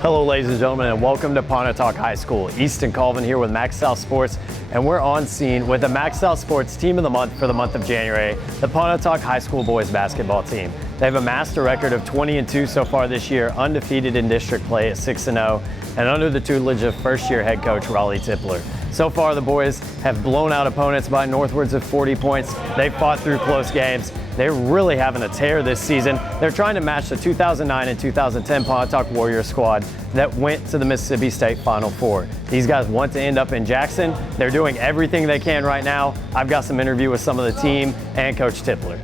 Hello ladies and gentlemen, and welcome to Pontotoc High School. Easton Colvin here with MaxxSouth Sports, and we're on scene with the MaxxSouth Sports Team of the Month for the month of January, the Pontotoc High School boys basketball team. They've amassed a record of 20-2 so far this year, undefeated in district play at 6-0, and under the tutelage of first-year head coach Rolley Tipler. So far, the boys have blown out opponents by northwards of 40 points. They've fought through close games. They're really having a tear this season. They're trying to match the 2009 and 2010 Pontotoc Warriors squad that went to the Mississippi State Final Four. These guys want to end up in Jackson. They're doing everything they can right now. I've got some interview with some of the team and Coach Tipler.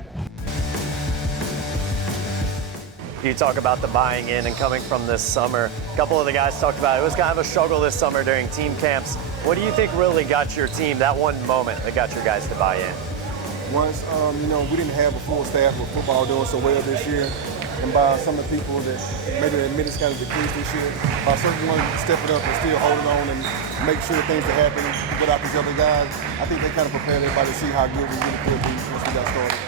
You talk about the buying in and coming from this summer. A couple of the guys talked about it was kind of a struggle this summer during team camps. What do you think really got your team, that one moment that got your guys to buy in? Once, we didn't have a full staff with football doing so well this year, and by some of the people that maybe their minutes kind of decreased this year, by certain ones stepping up and still holding on and make sure things are happening without these other guys, I think they kind of prepared everybody to see how good we really could be once we got started.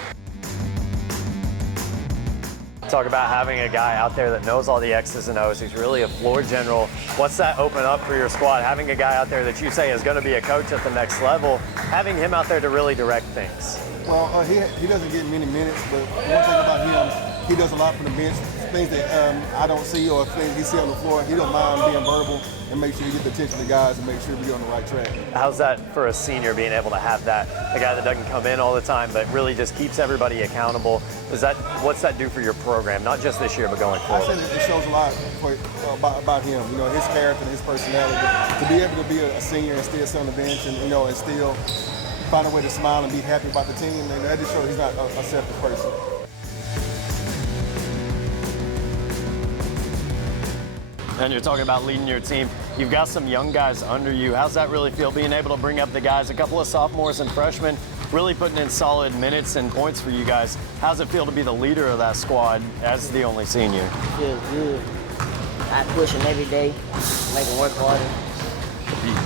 Talk about having a guy out there that knows all the X's and O's. He's really a floor general. What's that open up for your squad? Having a guy out there that you say is going to be a coach at the next level, having him out there to really direct things. Well, he doesn't get many minutes, but one thing about him, he does a lot from the bench. Things that I don't see or things he see on the floor, he don't mind being verbal and make sure you get the attention of the guys and make sure we're on the right track. How's that for a senior, being able to have that, a guy that doesn't come in all the time but really just keeps everybody accountable? What's that do for your program, not just this year but going forward? I say it shows a lot about him, his character and his personality. To be able to be a senior and still sit on the bench and and still find a way to smile and be happy about the team, and that just shows he's not a selfish person. And you're talking about leading your team. You've got some young guys under you. How's that really feel, being able to bring up the guys, a couple of sophomores and freshmen, really putting in solid minutes and points for you guys? How's it feel to be the leader of that squad as the only senior? Feels good. I push them every day, make them work harder.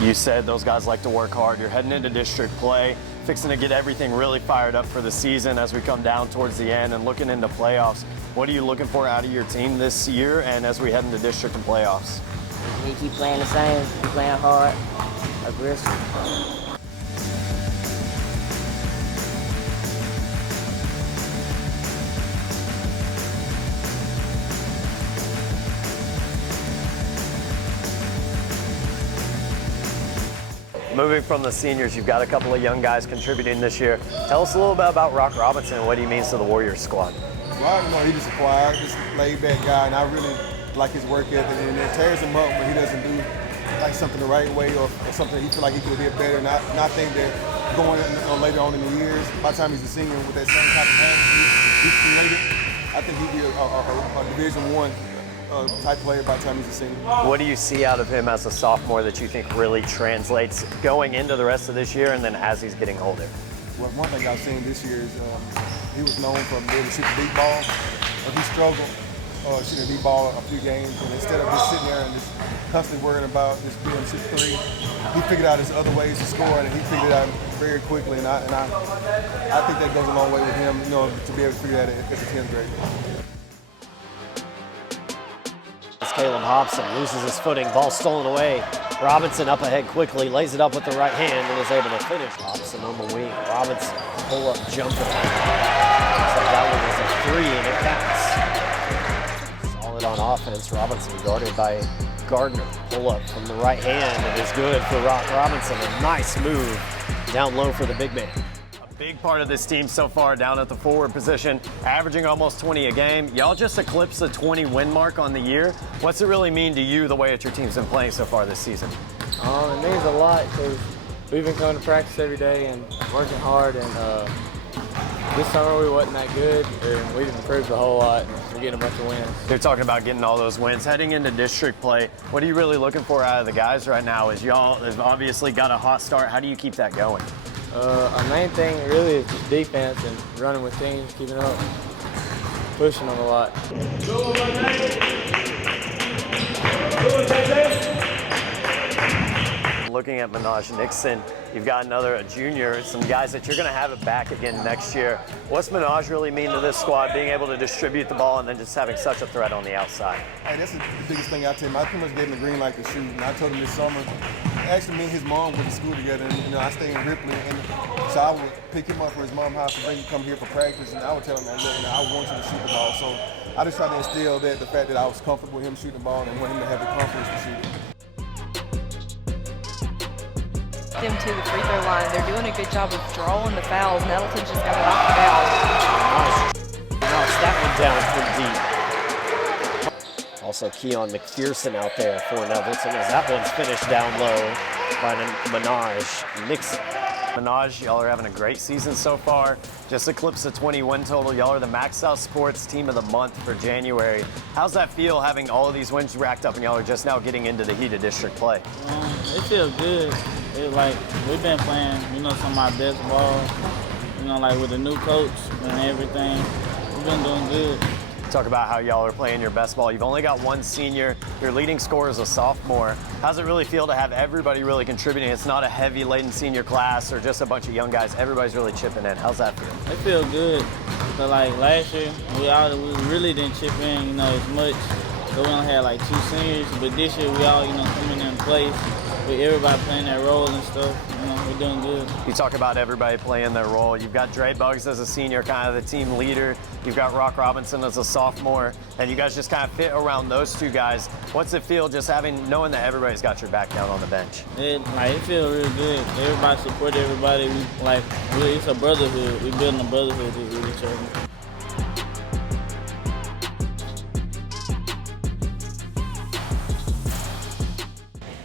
You said those guys like to work hard. You're heading into district play, fixing to get everything really fired up for the season as we come down towards the end and looking into playoffs. What are you looking for out of your team this year and as we head into district and playoffs? We keep playing the same, keep playing hard, aggressive. Moving from the seniors, you've got a couple of young guys contributing this year. Tell us a little bit about Rock Robinson and what he means to the Warriors squad. Rock, he's just a quiet, just laid-back guy, and I really like his work ethic. And it tears him up when he doesn't do something the right way or something he feel like he could have did better. And I think that going later on in the years, by the time he's a senior with that same type of talent he's created, I think he'd be a Division I type player by the time he's a senior. What do you see out of him as a sophomore that you think really translates going into the rest of this year and then as he's getting older? Well, one thing I've seen this year is he was known for being able to shoot the deep ball. He struggled shooting the deep ball a few games, and instead of just sitting there and just constantly worrying about just being able to shoot three, he figured out his other ways to score, and he figured it out very quickly. And I think that goes a long way with him, to be able to figure that out as a 10th grader. Caleb Hobson loses his footing, ball stolen away. Robinson up ahead quickly, lays it up with the right hand and is able to finish. Hobson on the wing, Robinson pull-up jumper. Looks like that one was a 3 and it counts. Solid on offense, Robinson guarded by Gardner. Pull-up from the right hand and is good for Rock Robinson. A nice move down low for the big man. Big part of this team so far down at the forward position, averaging almost 20 a game. Y'all just eclipsed the 20 win mark on the year. What's it really mean to you the way that your team's been playing so far this season? It means a lot because we've been coming to practice every day and working hard, and this summer we wasn't that good and we've improved a whole lot and we're getting a bunch of wins. They're talking about getting all those wins. Heading into district play, what are you really looking for out of the guys right now? As y'all have obviously got a hot start, how do you keep that going? Our main thing really is just defense and running with teams, keeping up, pushing them a lot. looking at MANOJ NICKSON, you've got a junior, some guys that you're going to have it back again next year. What's MANOJ really mean to this squad, being able to distribute the ball and then just having such a threat on the outside? Hey, that's the biggest thing I tell him. I pretty much gave him the green light to shoot, and I told him this summer. Actually, me and his mom went to school together, and I stay in Ripley, and so I would pick him up from his mom's house and come here for practice, and I would tell him, look, I want you to shoot the ball. So I just tried to instill the fact that I was comfortable with him shooting the ball and want him to have the confidence to shoot it. Them to the free throw line. They're doing a good job of drawing the fouls. Nettleton just got to knock it out. Knocks that one down from deep. Also Keon McPherson out there for Nettleton as that one's finished down low by MANOJ NICKSON. MANOJ, y'all are having a great season so far. Just eclipsed the 20 win total. Y'all are the MaxxSouth Sports Team of the Month for January. How's that feel having all of these wins racked up and y'all are just now getting into the heat of district play? It feels good. It's like we've been playing, some of our best ball, like with the new coach and everything. We've been doing good. Talk about how y'all are playing your best ball. You've only got one senior. Your leading scorer is a sophomore. How's it really feel to have everybody really contributing? It's not a heavy laden senior class or just a bunch of young guys. Everybody's really chipping in. How's that feel? It feels good. So like last year, we really didn't chip in, as much. So we only had like 2 seniors. But this year, we all, coming in place with everybody playing their role and stuff. We're doing good. You talk about everybody playing their role. You've got Dre Buggs as a senior, kind of the team leader. You've got Rock Robinson as a sophomore, and you guys just kind of fit around those two guys. What's it feel just knowing that everybody's got your back down on the bench? It feels really good. Everybody support everybody. It's a brotherhood. We're building a brotherhood with each other.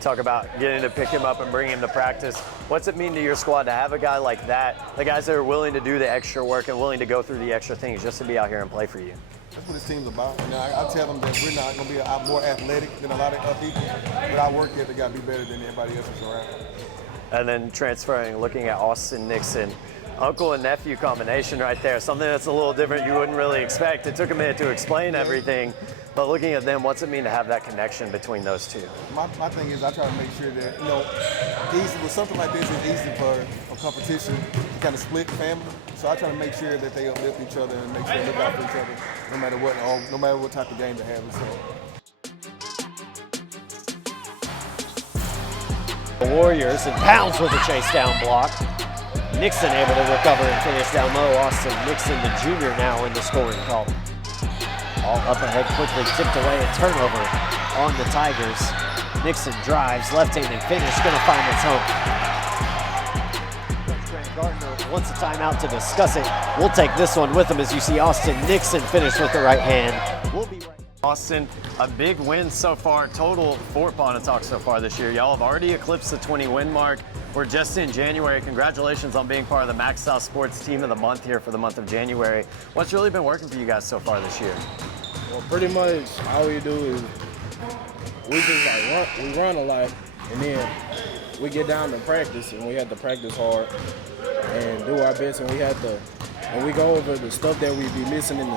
Talk about getting to pick him up and bring him to practice. What's it mean to your squad to have a guy like that, the guys that are willing to do the extra work and willing to go through the extra things just to be out here and play for you? That's what this team's about. I tell them that we're not going to be more athletic than a lot of other people, but our work ethic got to be better than everybody else's around. And then transferring, looking at Austin NICKSON. Uncle and nephew combination right there, something that's a little different you wouldn't really expect. It took a minute to explain everything, but looking at them, what's it mean to have that connection between those two? My thing is I try to make sure that, easy with something like this, it's easy for a competition to kind of split family. So I try to make sure that they uplift each other and make sure they look out for each other no matter what type of game they're having. The Warriors and Pounds with a chase down block. NICKSON able to recover and finish down low. Austin NICKSON, the junior, now in the scoring column. All up ahead, quickly tipped away, a turnover on the Tigers. NICKSON drives, left-handed finish, gonna find its home. Coach Grant Gardner wants a timeout to discuss it. We'll take this one with him as you see Austin NICKSON finish with the right hand. We'll be right back. Austin, a big win so far, total for Pontotoc so far this year. Y'all have already eclipsed the 20 win mark. We're just in January. Congratulations on being part of the MaxxSouth Sports Team of the Month here for the month of January. What's really been working for you guys so far this year? Well, pretty much all we do is we run a lot, and then we get down to practice, and we have to practice hard and do our best, and we go over the stuff that we be missing in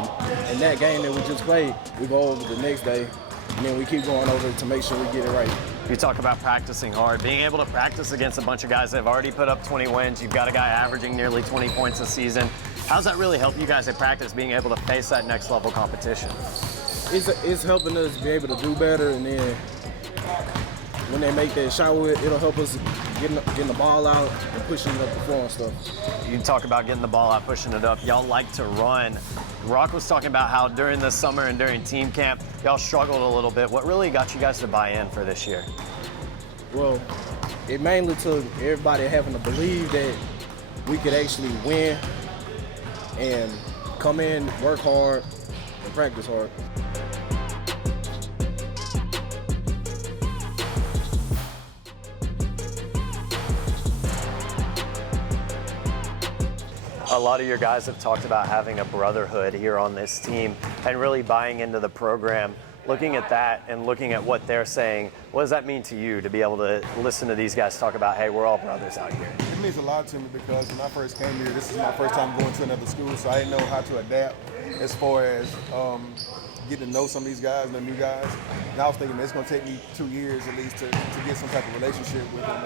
that game that we just played. We go over the next day, and then we keep going over it to make sure we get it right. You talk about practicing hard, being able to practice against a bunch of guys that have already put up 20 wins. You've got a guy averaging nearly 20 points a season. How's that really help you guys at practice, being able to face that next level competition? It's helping us be able to do better, and then when they make that shot, it'll help us getting the ball out and pushing it up the floor and stuff. You talk about getting the ball out, pushing it up. Y'all like to run. Rock was talking about how during the summer and during team camp, y'all struggled a little bit. What really got you guys to buy in for this year? Well, it mainly took everybody having to believe that we could actually win and come in, work hard, and practice hard. A lot of your guys have talked about having a brotherhood here on this team and really buying into the program. Looking at that and looking at what they're saying, what does that mean to you to be able to listen to these guys talk about, hey, we're all brothers out here? It means a lot to me because when I first came here, this is my first time going to another school, so I didn't know how to adapt as far as getting to know some of these guys and the new guys. And I was thinking, man, it's going to take me 2 years at least to get some type of relationship with them.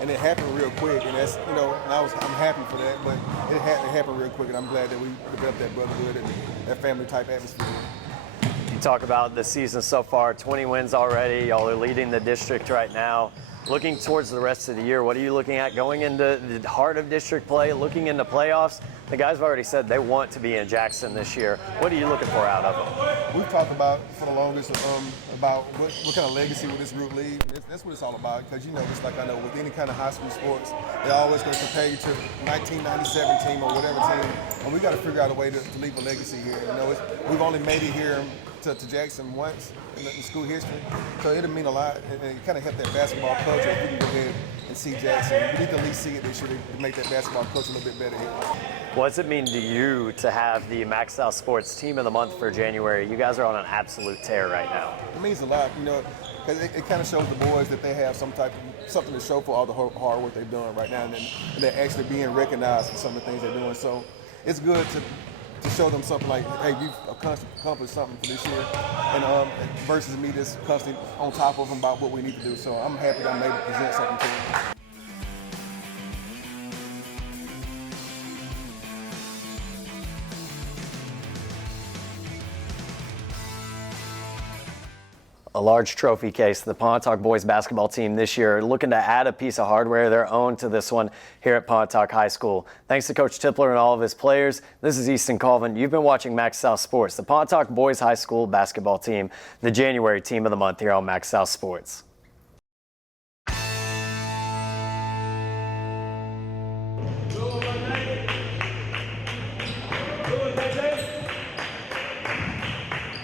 And it happened real quick. And that's, you know, and I'm happy for that. But it happened real quick, and I'm glad that we developed that brotherhood and that family type atmosphere. You talk about the season so far, 20 wins already. Y'all are leading the district right now. Looking towards the rest of the year, what are you looking at going into the heart of district play, looking into playoffs? The guys have already said they want to be in Jackson this year. What are you looking for out of them? We've talked about for the longest about what kind of legacy will this group leave. That's what it's all about, because, you know, just like I know with any kind of high school sports, they're always going to compare you to 1997 team or whatever team, and we got to figure out a way to leave a legacy here. You know, we've only made it here to Jackson once in school history, so it'll mean a lot, and it kind of help that basketball culture. If we can go ahead and see Jackson, we need to at least see it this year to make that basketball culture a little bit better here. What does it mean to you to have the MaxxSouth Sports Team of the Month for January? You guys are on an absolute tear right now. It means a lot, you know, because it kind of shows the boys that they have something to show for all the hard work they've done right now, and they're actually being recognized for some of the things they're doing. So it's good to show them something like, hey, we've accomplished something for this year, and versus me just constantly on top of them about what we need to do. So I'm happy that I'm able to present something to them. A large trophy case. The Pontotoc boys basketball team this year looking to add a piece of hardware of their own to this one here at Pontotoc High School. Thanks to Coach Tipler and all of his players. This is Easton Colvin. You've been watching MaxxSouth Sports, the Pontotoc boys high school basketball team, the January team of the month here on MaxxSouth Sports.